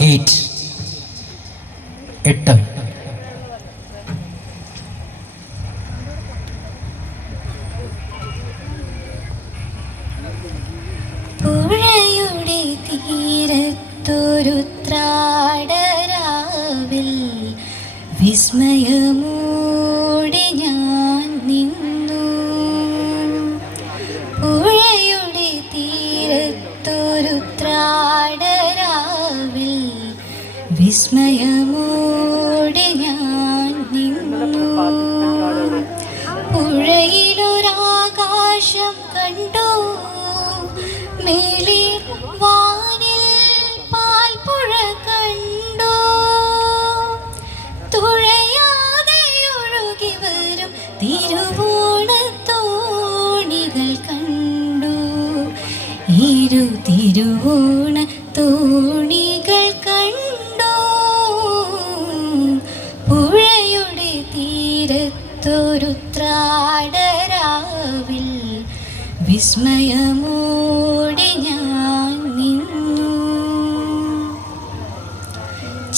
Eight എട്ട് തീരത്തൊരു ത്രാടരാവിൽ വിസ്മയമോടെ വിസ്മയമോടെ ഞാൻ നിന്നു. പുഴയിലൊരാകാശം കണ്ടു. മേലി വാനിൽ പാൽപ്പുഴ കണ്ടു. തുഴയാതെ ഒഴുകി വരും തിരുവോണത്തോണികൾ കണ്ടു. ഇരു തിരുവോണ വിസ്മയമോടെ ഞാൻ നിന്നു.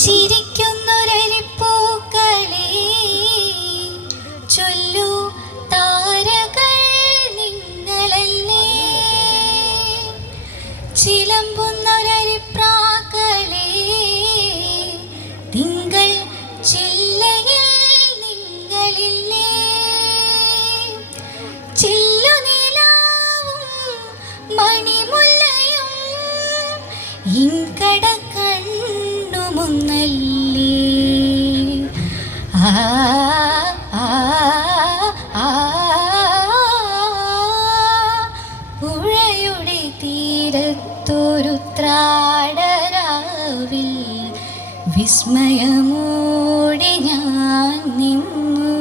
ചിരിക്കുന്നൊരരിപ്പൂക്കളെ ഇൻകട കണ്ണുമുന്നല്ലേ ആ. പുഴയുടെ തീരത്തൊരു ത്രാടരാവിൽ വിസ്മയമോടെ ഞാൻ നിന്നു.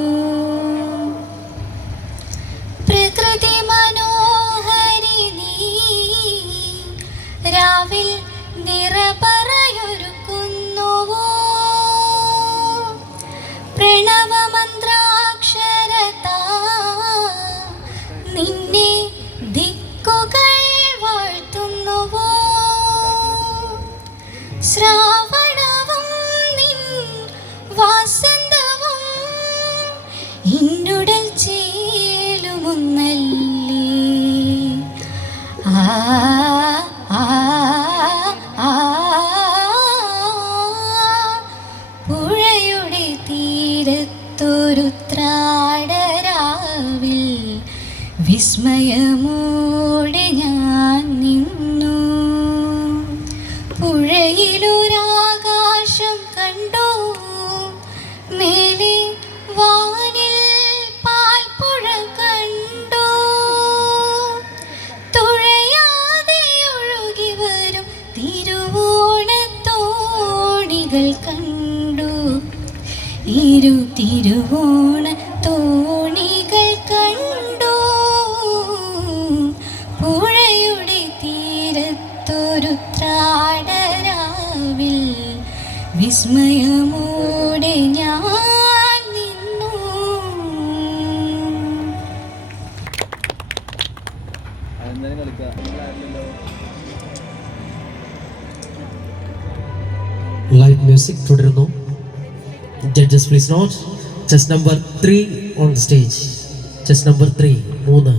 പ്രകൃതി മനോഹരി നീ രാവിൽ നിന്നെ ദിക്കുകൾ വാഴ്ത്തുന്നുവോ? ശ്രാവണവും നിൻ വാസന്തവും ഇന്നുടൽ ചേലുമുന്നല്ലേ? ആ വിസ്മയമോടെ ഞാൻ നിന്നു. പുഴയിലൊരാകാശം കണ്ടു. മേലെ വാനിൽ പാൽപ്പുഴ കണ്ടു. തുഴയാതെ ഒഴുകി വരും തിരുവോണത്തോണികൾ കണ്ടു. ഇരു തിരുവോണ വിസ്മയമോടെ ഞാൻ നിന്നു. ലൈവ് മ്യൂസിക് തുടരുന്നു. Judges please note chest number three on stage chest number three മൂന്ന്.